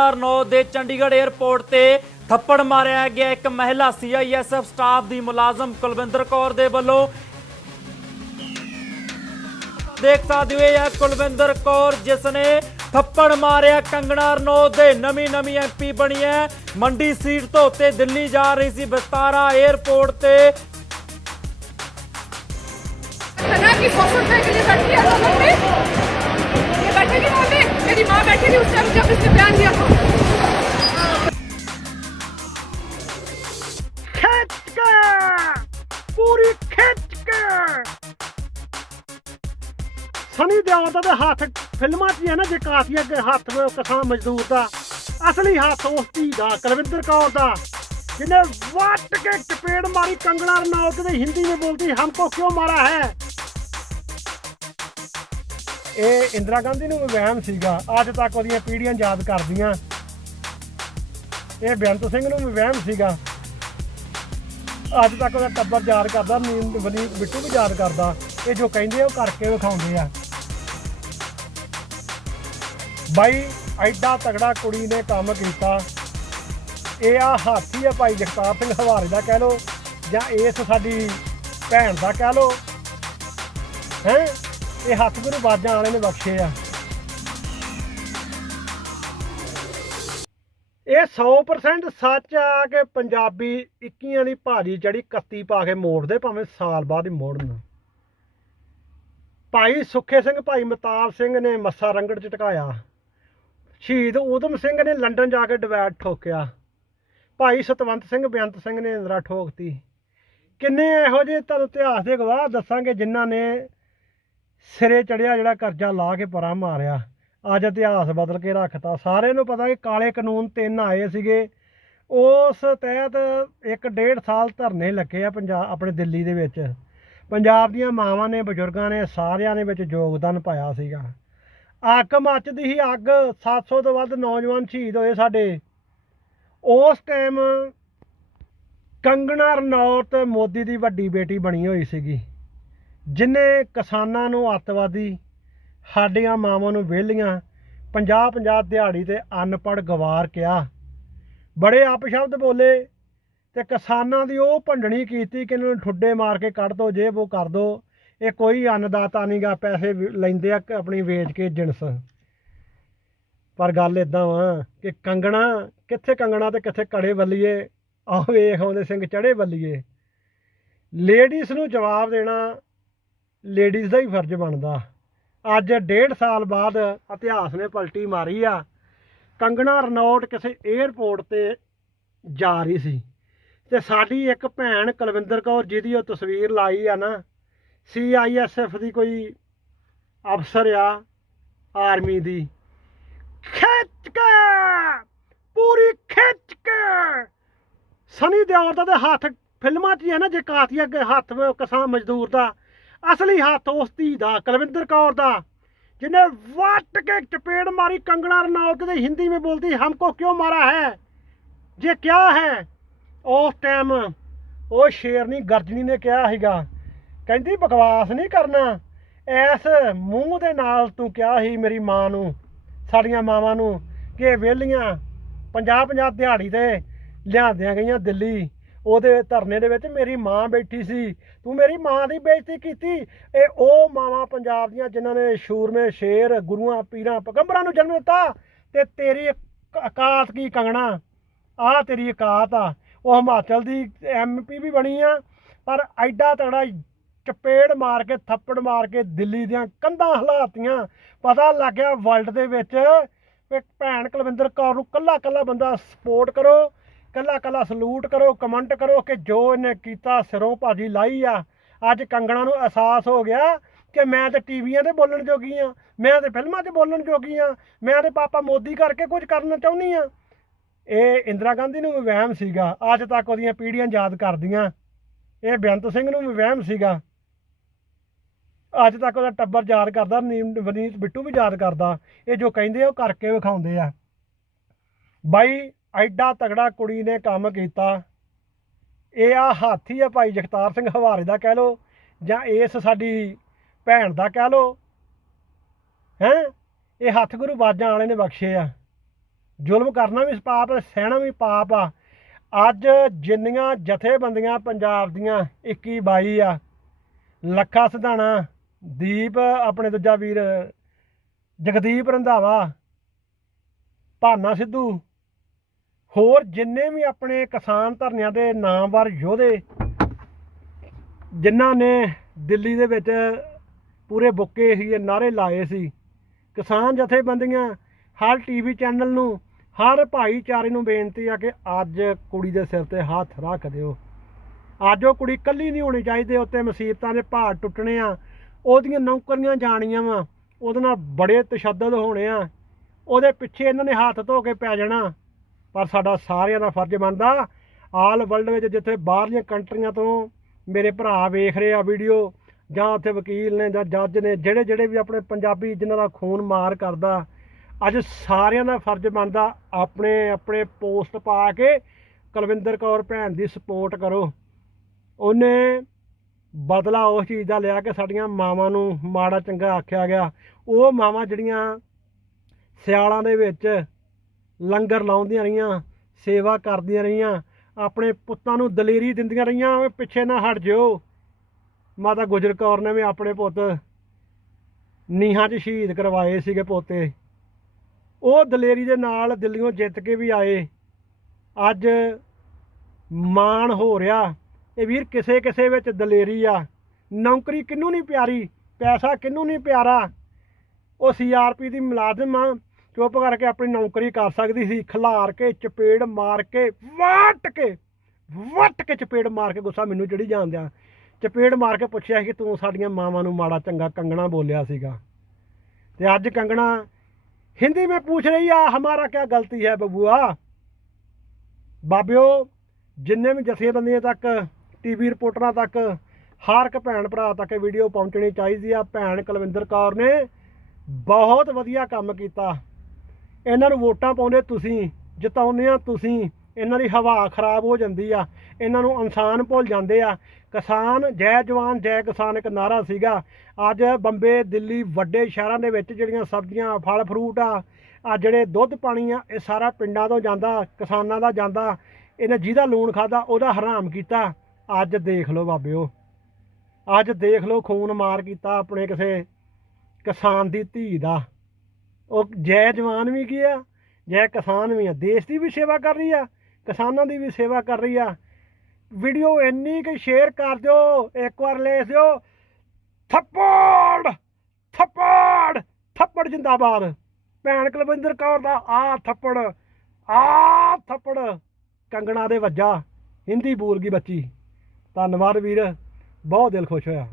2009 ਦੇ ਚੰਡੀਗੜ੍ਹ 에ਅਰਪੋਰਟ ਤੇ ਥੱਪੜ ਮਾਰਿਆ ਗਿਆ ਇੱਕ ਮਹਿਲਾ ਸੀਆਈਐਸਐਫ ਸਟਾਫ ਦੀ ਮੁਲਾਜ਼ਮ ਕੁਲਵਿੰਦਰ ਕੌਰ ਦੇ ਵੱਲੋਂ। ਦੇਖ ਸਕਦੇ ਹੋ ਇਹ ਕੁਲਵਿੰਦਰ ਕੌਰ, ਜਿਸ ਨੇ ਥੱਪੜ ਮਾਰਿਆ ਕੰਗਣਾ ਰਨੌਤ ਦੇ। ਨਵੀਂ ਨਵੀਂ ਐਮਪੀ ਬਣੀ ਹੈ। ਮੰਡੀ ਸੀਟ ਤੋਂ ਉੱਤੇ ਦਿੱਲੀ ਜਾ ਰਹੀ ਸੀ ਬਸਤਾਰਾ 에ਅਰਪੋਰਟ ਤੇ सना की सौ सौ रुपए के लिए बैठी है ये बैठेगी मेरी माँ बैठी थी उस टाइम जब इसने बयान दिया था खिंच के ਪੂਰੀ ਖਿੱਚ ਕੇ ਸਨੀ ਦਿਓਲ ਦਾ ਤਾਂ ਹੱਥ ਫਿਲਮਾਂ 'ਚ ਹੀ ਹੈ ਨਾ ਜੇ ਕਾਫੀਆ ਦੇ ਹੱਥ ਵਿੱਚ ਕਿਸਾਨ ਮਜ਼ਦੂਰ ਦਾ ਅਸਲੀ ਹੱਥ ਉਸ ਧੀ ਦਾ ਕੁਲਵਿੰਦਰ ਕੌਰ ਦਾ ਜਿਹਨੇ ਵੱਟ ਕੇ ਚਪੇੜ ਮਾਰੀ ਕੰਗਣਾ ਰਣੌਤ ਦੇ ਹਿੰਦੀ ਵਿੱਚ ਬੋਲਦੀ ਹਮਕੋ ਕਿਉਂ ਮਾਰਾ ਹੈ ਇਹ ਇੰਦਰਾ ਗਾਂਧੀ ਨੂੰ ਵੀ ਵਹਿਮ ਸੀਗਾ। ਅੱਜ ਤੱਕ ਉਹਦੀਆਂ ਪੀੜ੍ਹੀਆਂ ਯਾਦ ਕਰਦੀਆਂ। ਇਹ ਬੇਅੰਤ ਸਿੰਘ ਨੂੰ ਵੀ ਵਹਿਮ ਸੀਗਾ। ਅੱਜ ਤੱਕ ਉਹਦਾ ਟੱਬਰ ਯਾਦ ਕਰਦਾ ਨੀਂਦ ਵਲੀ ਬਿੱਟੂ ਵੀ ਯਾਦ ਕਰਦਾ। ਇਹ ਜੋ ਕਹਿੰਦੇ ਆ, ਉਹ ਕਰਕੇ ਵਿਖਾਉਂਦੇ ਆ। ਬਾਈ, ਐਡਾ ਤਗੜਾ ਕੁੜੀ ਨੇ ਕੰਮ ਕੀਤਾ। ਇਹ ਆ ਹਾਥੀ ਆ ਭਾਈ ਜਗਤਾਰ ਸਿੰਘ ਹਵਾਰੇ ਦਾ ਕਹਿ ਲੋ ਜਾਂ ਇਸ ਸਾਡੀ ਭੈਣ ਦਾ ਕਹਿ ਲੋ ਹੈ? ਇਹ ਹੱਥ ਗੁਰੂ ਬਾਜਾਂ ਵਾਲੇ ਨੇ ਬਖਸ਼ੇ ਆ। ਇਹ 100% ਸੱਚ ਆ ਕਿ ਪੰਜਾਬੀ 21 ਦੀ ਭਾਜੀ ਚੜੀ ਕੱਤੀ ਪਾ ਕੇ ਮੋੜਦੇ, ਭਾਵੇਂ ਸਾਲ ਬਾਅਦ ਹੀ ਮੋੜਨ। ਭਾਈ ਸੁੱਖੇ ਸਿੰਘ, ਭਾਈ ਮਤਾਬ ਸਿੰਘ ਨੇ ਮੱਸਾ ਰੰਗੜ ਚ ਟਕਾਇਆ ਸ਼ਹੀਦ ਊਧਮ ਸਿੰਘ ਨੇ ਲੰਡਨ ਜਾ ਕੇ ਡਿਵੈਟ ਠੋਕਿਆ। ਭਾਈ ਸਤਵੰਤ ਸਿੰਘ, ਬੇਅੰਤ ਸਿੰਘ ਨੇ ਇੰਦਰਾ ਠੋਕਤੀ। ਕਿੰਨੇ ਇਹੋ ਜਿਹੇ ਤੁਹਾਨੂੰ ਇਤਿਹਾਸ ਦੇ ਗਵਾਹ, ਦੱਸਾਂਗੇ ਜਿਨ੍ਹਾਂ ਨੇ ਸਿਰੇ ਚੜਿਆ ਜਿਹੜਾ ਕਰਜ਼ਾ ਲਾ ਕੇ ਪਰਾਂ ਮਾਰਿਆ। ਅੱਜ ਇਤਿਹਾਸ ਬਦਲ ਕੇ ਰੱਖਤਾ। ਸਾਰਿਆਂ ਨੂੰ ਪਤਾ ਕਿ ਕਾਲੇ ਕਾਨੂੰਨ ਤਿੰਨ ਆਏ ਸੀਗੇ। ਉਸ ਤਹਿਤ ਇੱਕ ਡੇਢ ਸਾਲ ਧਰਨੇ ਲੱਗੇ ਆ ਪੰਜਾਬ, ਆਪਣੇ ਦਿੱਲੀ ਦੇ ਵਿੱਚ। ਪੰਜਾਬ ਦੀਆਂ ਮਾਵਾਂ ਨੇ, ਬਜ਼ੁਰਗਾਂ ਨੇ, ਸਾਰਿਆਂ ਨੇ ਵਿੱਚ ਯੋਗਦਾਨ ਪਾਇਆ ਸੀਗਾ। ਅੱਗ ਮੱਚਦੀ ਸੀ, ਅੱਗ 700 ਤੋਂ ਵੱਧ ਨੌਜਵਾਨ ਸ਼ਹੀਦ ਹੋਏ ਸਾਡੇ। ਉਸ ਟਾਈਮ ਕੰਗਣਾ, ਰਣੌਤ, ਮੋਦੀ ਦੀ ਵੱਡੀ ਬੇਟੀ ਬਣੀ ਹੋਈ ਸੀਗੀ। ਜਿਨੇ ਕਿਸਾਨਾਂ ਨੂੰ ਅੱਤਵਾਦੀ, ਸਾਡੀਆਂ ਮਾਵਾਂ ਨੂੰ ਵਿਹਲੀਆਂ 50 50 ਦਿਹਾੜੀ ਤੇ ਅਨਪੜ ਗਵਾਰ ਕਿਹਾ। ਬੜੇ ਅਪਸ਼ਬਦ ਬੋਲੇ ਤੇ ਕਿਸਾਨਾਂ ਦੀ ਉਹ ਭੰਡਣੀ ਕੀਤੀ ਕਿ ਇਹਨਾਂ ਨੂੰ ਠੁੱਡੇ ਮਾਰ ਕੇ ਕੱਢ ਦੋ ਜੇ ਉਹ ਕਰ ਦੋ। ਇਹ ਕੋਈ ਅੰਨਦਾਤਾ ਨਹੀਂਗਾ ਪੈਸੇ ਲੈਂਦੇ ਆ ਆਪਣੀ ਵੇਚ ਕੇ ਜਿਣਸ। ਪਰ ਗੱਲ ਇਦਾਂ ਵਾ ਕਿ ਕੰਗਣਾ, ਕਿੱਥੇ ਕੰਗਣਾ ਤੇ ਕਿੱਥੇ ਕੜੇ ਵੱਲੀਏ ਆਹ ਵੇਖ ਆਉਂਦੇ ਸਿੰਘ ਚੜੇ ਵੱਲੀਏ ਲੇਡੀਜ਼ ਨੂੰ ਜਵਾਬ ਦੇਣਾ ਲੇਡੀਜ਼ ਦਾ ਹੀ ਫਰਜ਼ ਬਣਦਾ। ਅੱਜ ਡੇਢ ਸਾਲ ਬਾਅਦ ਇਤਿਹਾਸ ਨੇ ਪਲਟੀ ਮਾਰੀ ਆ। ਕੰਗਣਾ ਰਣੌਤ ਕਿਸੇ 에ਅਰਪੋਰਟ ਤੇ ਜਾ ਰਹੀ ਸੀ ਤੇ ਸਾਡੀ ਇੱਕ ਭੈਣ ਕੁਲਵਿੰਦਰ ਕੌਰ ਜਿਹਦੀ ਉਹ ਤਸਵੀਰ ਲਾਈ ਆ ਨਾ ਸੀਆਈਐਸਐਫ ਦੀ ਕੋਈ ਅਫਸਰ ਆ ਆਰਮੀ ਦੀ। ਖਿੱਚ ਕੇ! ਪੂਰੀ ਖਿੱਚ ਕੇ! ਸਨੀ ਦਿਓਲ ਦਾ ਤਾਂ ਹੱਥ ਫਿਲਮਾਂ 'ਚ ਹੀ ਹੈ ਨਾ, ਜੇ ਕਾਤੀਆ ਦੇ ਹੱਥ ਕਿਸਾਨ ਮਜ਼ਦੂਰ ਦਾ ਅਸਲੀ ਹੱਥ ਉਸ ਧੀ ਦਾ, ਕੁਲਵਿੰਦਰ ਕੌਰ ਦਾ, ਜਿਹਨੇ ਵੱਟ ਕੇ ਚਪੇੜ ਮਾਰੀ ਕੰਗਣਾ ਰਣੌਤ ਦੇ ਹਿੰਦੀ ਵਿੱਚ ਬੋਲਦੀ, ਹਮਕੋ ਕਿਉਂ ਮਾਰਾ ਹੈ? ਜੇ ਕਿਆ ਹੈ? ਉਸ ਟਾਈਮ ਉਹ ਸ਼ੇਰਨੀ ਗਰਜਨੀ ਨੇ ਕਿਹਾ ਸੀਗਾ, ਕਹਿੰਦੀ ਬਕਵਾਸ ਨਹੀਂ ਕਰਨਾ। ਐਸ ਮੂੰਹ ਦੇ ਨਾਲ ਤੂੰ ਕਿਹਾ ਸੀ ਮੇਰੀ ਮਾਂ ਨੂੰ, ਸਾਡੀਆਂ ਮਾਵਾਂ ਨੂੰ, ਕਿ ਵਿਹਲੀਆਂ 50 50 ਦਿਹਾੜੀ ਤੇ ਲਿਆਂਦੀਆਂ ਗਈਆਂ ਦਿੱਲੀ। ਉਹਦੇ ਧਰਨੇ ਦੇ ਵਿੱਚ ਮੇਰੀ ਮਾਂ ਬੈਠੀ ਸੀ। ਤੂੰ ਮੇਰੀ ਮਾਂ ਦੀ ਬੇਇੱਜ਼ਤੀ ਕੀਤੀ। ਇਹ ਉਹ ਮਾਵਾਂ ਪੰਜਾਬ ਦੀਆਂ ਜਿਨ੍ਹਾਂ ਨੇ ਸ਼ੂਰਮੇ ਸ਼ੇਰ, ਗੁਰੂਆਂ, ਪੀਰਾਂ, ਪੈਗੰਬਰਾਂ ਨੂੰ ਜਨਮ ਦਿੱਤਾ। ਤੇ ਤੇਰੀ ਇਕ- ਔਕਾਤ ਕੀ ਕੰਗਣਾ? ਆਹ ਤੇਰੀ ਔਕਾਤ ਆ। ਉਹ ਹਿਮਾਚਲ ਦੀ ਐਮਪੀ ਵੀ ਬਣੀ ਆ। ਪਰ ਐਡਾ ਤਗੜਾ ਚਪੇੜ ਮਾਰ ਕੇ, ਥੱਪੜ ਮਾਰ ਕੇ ਦਿੱਲੀ ਦੀਆਂ ਕੰਧਾਂ ਹਿਲਾਤੀਆਂ। ਪਤਾ ਲੱਗ ਗਿਆ ਵਰਲਡ ਦੇ ਵਿੱਚ ਭੈਣ ਕੁਲਵਿੰਦਰ ਕੌਰ ਨੂੰ ਕੱਲਾ ਕੱਲਾ ਬੰਦਾ ਸਪੋਰਟ ਕਰੋ। ਕੱਲਾ ਕੱਲਾ ਸਲੂਟ ਕਰੋ, ਕਮੈਂਟ ਕਰੋ ਕਿ ਜੋ ਇਹਨੇ ਕੀਤਾ ਸਿਰੋਂ ਭਾਜੀ ਲਾਈ ਆ। ਅੱਜ ਕੰਗਣਾ ਨੂੰ ਅਹਿਸਾਸ ਹੋ ਗਿਆ ਕਿ ਮੈਂ ਤੇ ਟੀਵੀਆਂ ਤੇ ਬੋਲਣ ਜੋਗੀ ਆ, ਮੈਂ ਤੇ ਫਿਲਮਾਂ 'ਚ ਬੋਲਣ ਜੋਗੀ ਆ, ਮੈਂ ਤੇ ਪਾਪਾ ਮੋਦੀ ਕਰਕੇ ਕੁਝ ਕਰਨਾ ਚਾਹੁੰਦੀ ਆ। ਇਹ ਇੰਦਰਾ ਗਾਂਧੀ ਨੂੰ ਵੀ ਵਹਿਮ ਸੀਗਾ, ਅੱਜ ਤੱਕ ਉਹਦੀਆਂ ਪੀੜ੍ਹੀਆਂ ਯਾਦ ਕਰਦੀਆਂ। ਇਹ ਬੇਅੰਤ ਸਿੰਘ ਨੂੰ ਵੀ ਵਹਿਮ ਸੀਗਾ। ਅੱਜ ਤੱਕ ਉਹਦਾ ਟੱਬਰ ਯਾਦ ਕਰਦਾ, ਨੀਮ ਵਨੀਤ ਬਿੱਟੂ ਵੀ ਯਾਦ ਕਰਦਾ। ਇਹ ਜੋ ਕਹਿੰਦੇ ਆ, ਉਹ ਕਰਕੇ ਵਿਖਾਉਂਦੇ ਆ। ਬਾਈ ਐਡਾ ਤਗੜਾ ਕੁੜੀ ਨੇ ਕੰਮ ਕੀਤਾ। ਇਹ ਆ ਹਾਥੀ ਆ ਭਾਈ ਜਗਤਾਰ ਸਿੰਘ ਹਵਾਰੇ ਦਾ ਕਹਿ ਲੋ ਜਾਂ ਇਸ ਸਾਡੀ ਭੈਣ ਦਾ ਕਹਿ ਲੋ ਹੈ? ਇਹ ਹੱਥ ਗੁਰੂ ਬਾਜਾਂ ਵਾਲੇ ਨੇ ਬਖਸ਼ੇ ਆ। ਜ਼ੁਲਮ ਕਰਨਾ ਵੀ ਪਾਪ ਹੈ ਸਹਿਣਾ ਵੀ ਪਾਪ ਆ। ਅੱਜ ਜਿੰਨੀਆਂ ਜਥੇਬੰਦੀਆਂ ਪੰਜਾਬ ਦੀਆਂ 21 22 ਆ, ਲੱਖਾ ਸਿਧਾਣਾ, ਦੀਪ ਆਪਣੇ ਦੂਜਾ ਵੀਰ, ਜਗਦੀਪ ਰੰਧਾਵਾ, ਭਾਨਾ ਸਿੱਧੂ ਹੋਰ ਜਿੰਨੇ ਵੀ ਆਪਣੇ ਕਿਸਾਨ ਧਰਨਿਆਂ ਦੇ ਨਾਮਵਰ ਯੋਧੇ, ਜਿਨ੍ਹਾਂ ਨੇ ਦਿੱਲੀ ਦੇ ਵਿੱਚ ਪੂਰੇ ਬੁੱਕੇ ਸੀ ਨਾਰੇ ਲਾਏ ਸੀ, ਕਿਸਾਨ ਜਥੇਬੰਦੀਆਂ ਹਰ ਟੀਵੀ ਚੈਨਲ ਨੂੰ, ਹਰ ਭਾਈਚਾਰੇ ਨੂੰ ਬੇਨਤੀ ਆ ਕਿ ਅੱਜ ਕੁੜੀ ਦੇ ਸਿਰ ਤੇ ਹੱਥ ਰੱਖ ਦਿਓ। ਅੱਜ ਉਹ ਕੁੜੀ ਕੱਲੀ ਨਹੀਂ ਹੋਣੀ ਚਾਹੀਦੀ ਉੱਤੇ ਮੁਸੀਬਤਾਂ ਦੇ ਪਹਾੜ ਟੁੱਟਣੇ ਆ, ਉਹਦੀਆਂ ਨੌਕਰੀਆਂ ਜਾਣੀਆਂ ਵਾ, ਉਹਦੇ ਨਾਲ ਬੜੇ ਤਸ਼ੱਦਦ ਹੋਣੇ ਆ, ਉਹਦੇ ਪਿੱਛੇ ਇਹਨਾਂ ਨੇ ਹੱਥ ਧੋ ਕੇ ਪੈ ਜਾਣਾ। ਪਰ ਸਾਡਾ ਸਾਰਿਆਂ ਦਾ ਫਰਜ਼ ਬਣਦਾ ਆਲ ਵਰਲਡ ਵਿੱਚ ਜਿੱਥੇ ਬਾਹਰਲੀਆਂ ਕੰਟਰੀਆਂ ਤੋਂ ਮੇਰੇ ਭਰਾ ਵੇਖ ਰਹੇ ਆ ਵੀਡੀਓ, ਜਾਂ ਉੱਥੇ ਵਕੀਲ ਨੇ ਜਾਂ ਜੱਜ ਨੇ, ਜਿਹੜੇ ਜਿਹੜੇ ਵੀ ਆਪਣੇ ਪੰਜਾਬੀ ਜਿਨ੍ਹਾਂ ਦਾ ਖੂਨ ਮਾਰ ਕਰਦਾ, ਅੱਜ ਸਾਰਿਆਂ ਦਾ ਫਰਜ਼ ਬਣਦਾ ਆਪਣੇ ਆਪਣੇ ਪੋਸਟ ਪਾ ਕੇ ਕੁਲਵਿੰਦਰ ਕੌਰ ਭੈਣ ਦੀ ਸਪੋਰਟ ਕਰੋ। ਉਹਨੇ ਬਦਲਾ ਉਸ ਚੀਜ਼ ਦਾ ਲਿਆ ਕਿ ਸਾਡੀਆਂ ਮਾਵਾਂ ਨੂੰ ਮਾੜਾ ਚੰਗਾ ਆਖਿਆ ਗਿਆ। ਉਹ ਮਾਵਾਂ ਜਿਹੜੀਆਂ ਸਿਆਲਾਂ ਦੇ ਵਿੱਚ ਲੰਗਰ ਲਾਉਂਦੀਆਂ ਰਹੀਆਂ, ਸੇਵਾ ਕਰਦੀਆਂ ਰਹੀਆਂ, ਆਪਣੇ ਪੁੱਤਾਂ ਨੂੰ ਦਲੇਰੀ ਦਿੰਦੀਆਂ ਰਹੀਆਂ, ਓਏ ਪਿੱਛੇ ਨਾ ਹਟ ਜਿਓ। ਮਾਤਾ ਗੁਜਰ ਕੌਰ ਨੇ ਵੀ ਆਪਣੇ ਪੁੱਤ ਨੀਹਾਂ 'ਚ ਸ਼ਹੀਦ ਕਰਵਾਏ ਸੀਗੇ ਪੋਤੇ। ਉਹ ਦਲੇਰੀ ਦੇ ਨਾਲ ਦਿੱਲੀੋਂ ਜਿੱਤ ਕੇ ਵੀ ਆਏ। ਅੱਜ ਮਾਣ ਹੋ ਰਿਹਾ। ਇਹ ਵੀਰ ਕਿਸੇ ਕਿਸੇ ਵਿੱਚ ਦਲੇਰੀ ਆ। ਨੌਕਰੀ ਕਿੰਨੂੰ ਨਹੀਂ ਪਿਆਰੀ? ਪੈਸਾ ਕਿੰਨੂੰ ਨਹੀਂ ਪਿਆਰਾ? ਉਹ ਸੀਆਰਪੀ ਦੀ ਮੁਲਾਜ਼ਮ ਆ। ਚੁੱਪ ਕਰਕੇ ਆਪਣੀ ਨੌਕਰੀ ਕਰ ਸਕਦੀ ਸੀ। ਖਿਲਾਰ ਕੇ, ਚਪੇੜ ਮਾਰ ਕੇ, ਵਟ ਕੇ ਵਟ ਕੇ ਚਪੇੜ ਮਾਰ ਕੇ ਗੁੱਸਾ ਮੈਨੂੰ ਚੜੀ ਜਾਂਦਿਆ ਚਪੇੜ ਮਾਰ ਕੇ ਪੁੱਛਿਆ ਕਿ ਤੂੰ ਸਾਡੀਆਂ ਮਾਵਾਂ ਨੂੰ ਮਾੜਾ ਚੰਗਾ ਕੰਗਣਾ ਬੋਲਿਆ ਸੀਗਾ। ਤੇ ਅੱਜ ਕੰਗਣਾ ਹਿੰਦੀ ਵਿੱਚ ਪੁੱਛ ਰਹੀ ਆ, ਹਮਾਰਾ ਕੀ ਗਲਤੀ ਹੈ ਬਬੂਆ? ਬਾਬਿਓ, ਜਿੰਨੇ ਵੀ ਜਥੇਬੰਦੀਆਂ ਤੱਕ, ਟੀਵੀ ਰਿਪੋਰਟਰਾਂ ਤੱਕ, ਹਰ ਇੱਕ ਭੈਣ ਭਰਾ ਤੱਕ ਵੀਡੀਓ ਪਹੁੰਚਣੀ ਚਾਹੀਦੀ ਆ, ਭੈਣ ਕੁਲਵਿੰਦਰ ਕੌਰ ਨੇ ਬਹੁਤ ਵਧੀਆ ਕੰਮ ਕੀਤਾ। ਇਹਨਾਂ ਨੂੰ ਵੋਟਾਂ ਪਾਉਂਦੇ ਤੁਸੀਂ, ਜਿਤਾਉਂਦੇ ਆ ਤੁਸੀਂ, ਇਹਨਾਂ ਦੀ ਹਵਾ ਖਰਾਬ ਹੋ ਜਾਂਦੀ ਆ, ਇਹਨਾਂ ਨੂੰ ਇਨਸਾਨ ਭੁੱਲ ਜਾਂਦੇ ਆ। ਕਿਸਾਨ, ਜੈ ਜਵਾਨ, ਜੈ ਕਿਸਾਨ, ਇੱਕ ਨਾਰਾ ਸੀਗਾ। ਅੱਜ ਬੰਬੇ, ਦਿੱਲੀ, ਵੱਡੇ ਸ਼ਹਿਰਾਂ ਦੇ ਵਿੱਚ ਜਿਹੜੀਆਂ ਸਬਜ਼ੀਆਂ, ਫਲ, ਫਰੂਟ ਆ ਆ ਜਿਹੜੇ ਦੁੱਧ ਪਾਣੀ ਆ, ਇਹ ਸਾਰਾ ਪਿੰਡਾਂ ਤੋਂ ਜਾਂਦਾ, ਕਿਸਾਨਾਂ ਦਾ ਜਾਂਦਾ। ਇਹਨੇ ਜਿਹਦਾ ਲੂਣ ਖਾਦਾ ਉਹਦਾ ਹਰਾਮ ਕੀਤਾ। ਅੱਜ ਦੇਖ ਲਓ ਬਾਬਿਓ। ਅੱਜ ਦੇਖ ਲਓ, ਖੂਨ ਮਾਰ ਕੀਤਾ ਆਪਣੇ ਕਿਸੇ ਕਿਸਾਨ ਦੀ ਧੀ ਦਾ। ਉਹ ਜੈ ਜਵਾਨ ਵੀ ਕੀ ਆ, ਜੈ ਕਿਸਾਨ ਵੀ ਆ, ਦੇਸ਼ ਦੀ ਵੀ ਸੇਵਾ ਕਰ ਰਹੀ ਆ, ਕਿਸਾਨਾਂ ਦੀ ਵੀ ਸੇਵਾ ਕਰ ਰਹੀ ਆ। ਵੀਡੀਓ ਇੰਨੀ ਕਿ ਸ਼ੇਅਰ ਕਰ ਦਿਓ, ਇੱਕ ਵਾਰ ਲੈ ਦਿਓ। ਥੱਪੜ ਥੱਪੜ ਥੱਪੜ ਜਿੰਦਾਬਾਦ। ਭੈਣ ਕੁਲਵਿੰਦਰ ਕੌਰ ਦਾ ਆ ਥੱਪੜ ਆ ਥੱਪੜ ਕੰਗਣਾ ਦੇ ਵੱਜਾ। ਹਿੰਦੀ ਬੋਲ ਗਈ ਬੱਚੀ। ਧੰਨਵਾਦ ਵੀਰ, ਬਹੁਤ ਦਿਲ ਖੁਸ਼ ਹੋਇਆ।